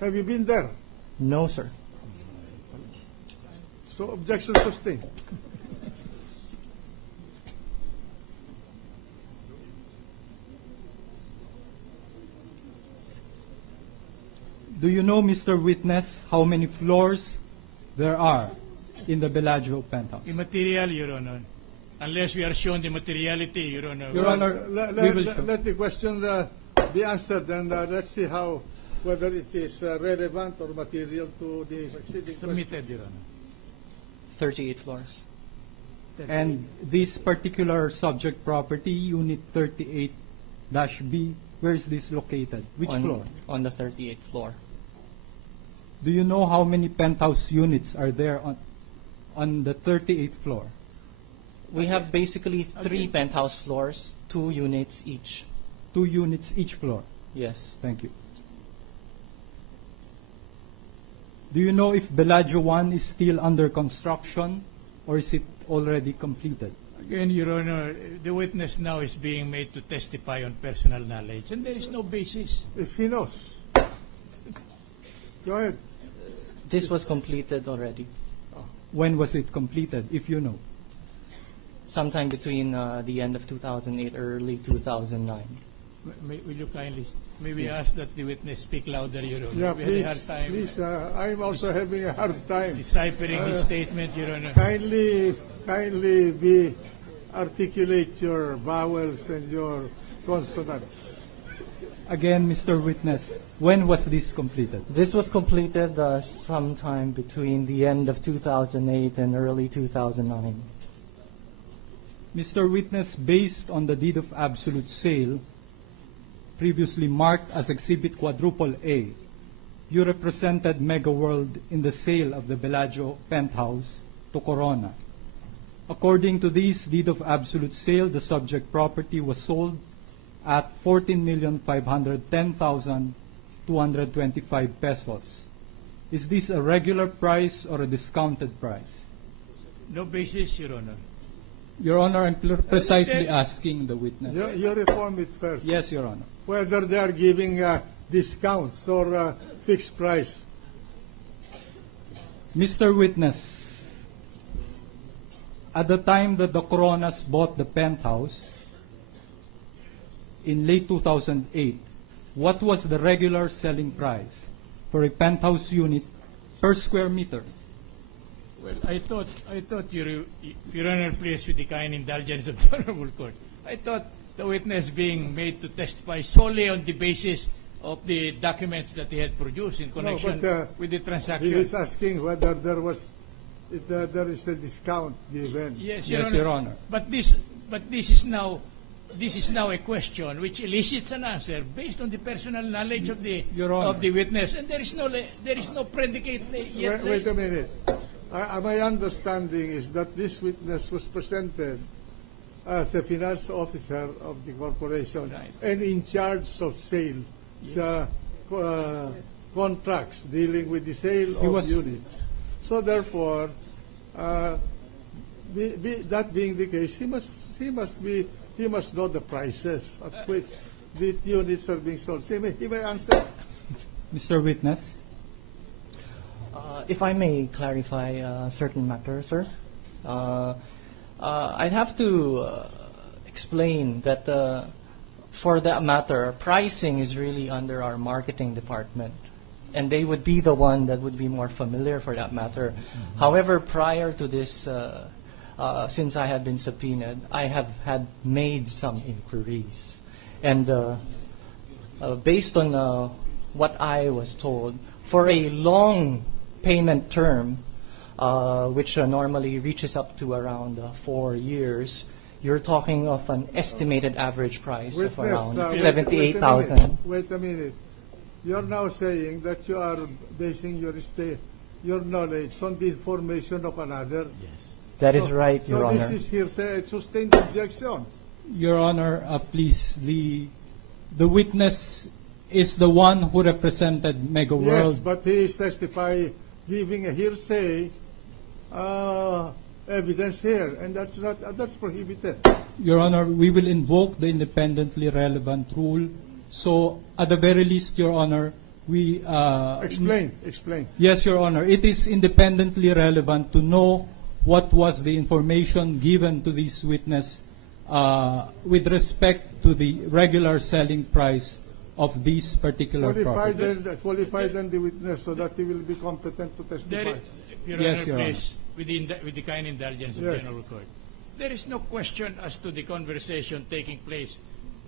Have you been there? No, sir. So objection sustained. Do you know, Mr. Witness, how many floors there are in the Bellagio penthouse? Immaterial, Your Honor. Unless we are shown the materiality, Your Honor. Your Honor, let the question be answered, and let's see whether it is relevant or material to the succeeding Submitted, Your Honor. 38 floors. And this particular subject property, Unit 38-B, where is this located? Which floor? On the 38th floor. Do you know how many penthouse units are there on the 38th floor? We have basically 3 penthouse floors, 2 units each. 2 units each floor? Yes. Thank you. Do you know if Bellagio 1 is still under construction or is it already completed? Again, Your Honor, the witness now is being made to testify on personal knowledge, and there is no basis. If he knows. Go ahead. This was completed already. When was it completed, if you know? Sometime between the end of 2008, early 2009. Will you kindly maybe ask that the witness speak louder, Your Honor? Yeah, we please, had a hard time please. I'm also having a hard time deciphering his statement, Your Honor. Kindly articulate your vowels and your consonants. Again, Mr. Witness, when was this completed? This was completed sometime between the end of 2008 and early 2009. Mr. Witness, based on the deed of absolute sale, previously marked as Exhibit Quadruple A, you represented Mega World in the sale of the Bellagio penthouse to Corona. According to this deed of absolute sale, the subject property was sold at 14,510,225 pesos. Is this a regular price or a discounted price? No basis, Your Honor. Your Honor, I'm precisely asking the witness. You reform it first. Yes, Your Honor. Whether they are giving discounts or fixed price. Mr. Witness, at the time that the Coronas bought the penthouse, in late 2008, what was the regular selling price for a penthouse unit per square meter? Well, I thought Your Honor, please, with the kind indulgence of the Honorable Court, I thought the witness being made to testify solely on the basis of the documents that he had produced in connection with the transaction. He is asking whether there is a discount given. Yes, Your Honor. But this is now a question which elicits an answer based on the personal knowledge of the witness, and there is no predicate yet. Wait a minute. My understanding is that this witness was presented as a finance officer of the corporation, right, and in charge of sales, contracts dealing with the sale of units. So therefore, that being the case, he must know the prices at which the units are being sold. He may answer. Mr. Witness. If I may clarify a certain matter, sir. I'd have to explain that for that matter, pricing is really under our marketing department, and they would be the one that would be more familiar for that matter. Mm-hmm. However, prior to this, since I have been subpoenaed, I have had made some inquiries, and based on what I was told, for a long payment term, which normally reaches up to around 4 years, you're talking of an estimated average price of around 78,000. Wait a minute. You're now saying that you are basing your knowledge on the information of another. Yes. That is right, Your Honor. So this is hearsay. Sustained objection. Your Honor, please, the witness is the one who represented Mega World. Yes, but he is testifying, giving a hearsay evidence here, and that's prohibited. Your Honor, we will invoke the independently relevant rule. So, at the very least, Your Honor, We Explain. Yes, Your Honor. It is independently relevant to know what was the information given to this witness with respect to the regular selling price of this particular property. Qualify then the witness so that he will be competent to testify. Yes, Your Honor. Please, with the kind indulgence of the Honorable Court. There is no question as to the conversation taking place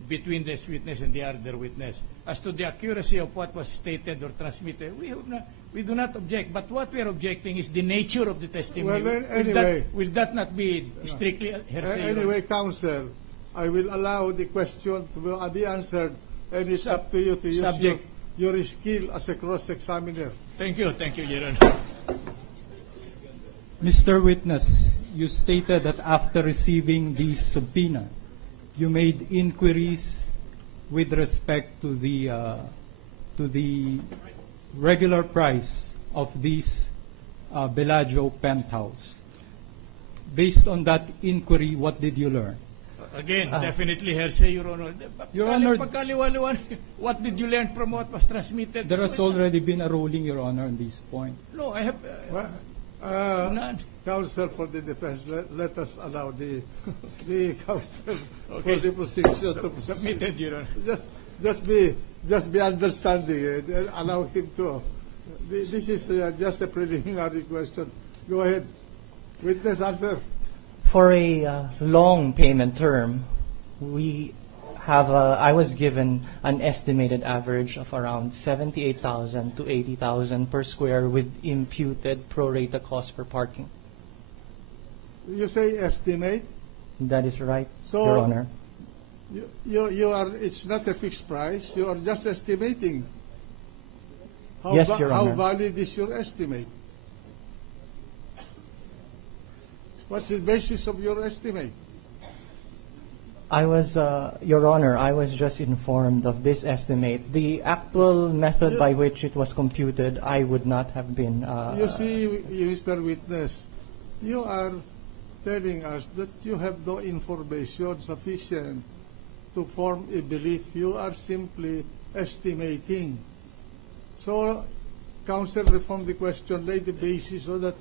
between this witness and the other witness. As to the accuracy of what was stated or transmitted, we do not object. But what we are objecting is the nature of the testimony. Well, anyway, will that not be strictly hearsay? Anyway, counsel, I will allow the question to be answered, and it's up to you to use your skill as a cross-examiner. Thank you, Your Honor. Mr. Witness, you stated that after receiving the subpoena, you made inquiries with respect to the regular price of this Bellagio penthouse. Based on that inquiry, what did you learn? Again, definitely hearsay, Your Honor. Your Honor, what did you learn from what was transmitted? There has already been a ruling, Your Honor, on this point. No, I have... none. Counsel for the defense, let us allow the counsel for the prosecution to submitted, Your Honor. Just be understanding. Allow him to. This is just a preliminary question. Go ahead. Witness, answer. For a long payment term, I was given an estimated average of around 78,000 to 80,000 per square with imputed pro rata cost for parking. You say estimate? That is right, So, Your Honor. You are. It's not a fixed price. You are just estimating. Yes, Your Honor. How valid is your estimate? What's the basis of your estimate? Your Honor, I was just informed of this estimate. The actual method by which it was computed, I would not have been... You see, Mr. Witness, you are telling us that you have no information sufficient to form a belief. You are simply estimating. So, counsel, reform the question, lay the basis so that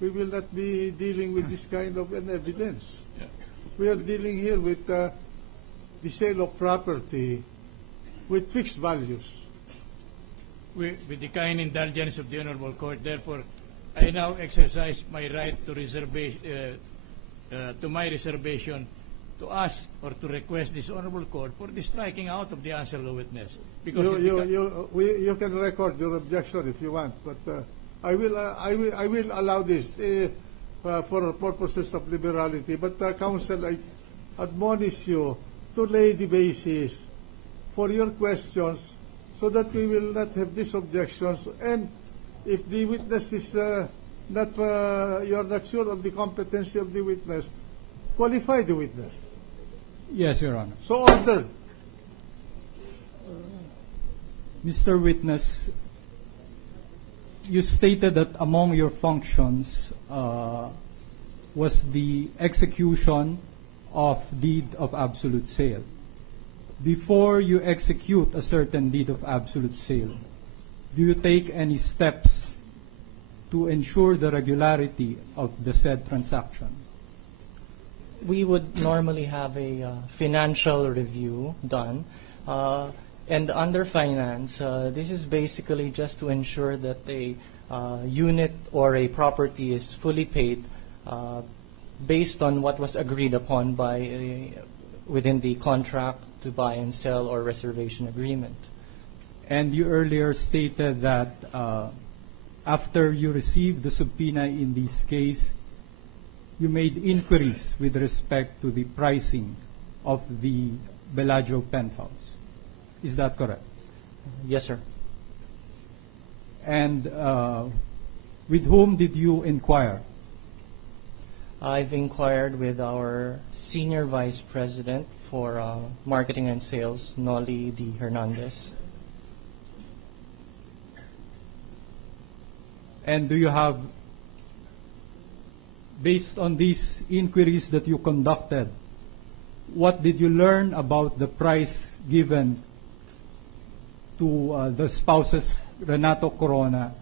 we will not be dealing with this kind of an evidence. Yeah. We are dealing here with the sale of property with fixed values. With the kind indulgence of the Honorable Court, therefore, I now exercise my right to reservation to ask or to request this Honorable Court for the striking out of the answer of the witness. Because you can record your objection if you want, but I will allow this for purposes of liberality. But counsel, I admonish you to lay the basis for your questions so that we will not have these objections. And if the witness is you are not sure of the competency of the witness, qualify the witness. Yes, Your Honor. So ordered. Mr. Witness, you stated that among your functions was the execution of deed of absolute sale. Before you execute a certain deed of absolute sale, do you take any steps to ensure the regularity of the said transaction? We would normally have a financial review done. And under finance, this is basically just to ensure that a unit or a property is fully paid based on what was agreed upon by within the contract to buy and sell or reservation agreement. And you earlier stated that after you received the subpoena in this case, you made inquiries with respect to the pricing of the Bellagio penthouse. Is that correct? Yes, sir. And with whom did you inquire? I've inquired with our Senior Vice President for Marketing and Sales, Noli D. Hernandez. And do you have, based on these inquiries that you conducted, what did you learn about the price given to the spouses Renato Corona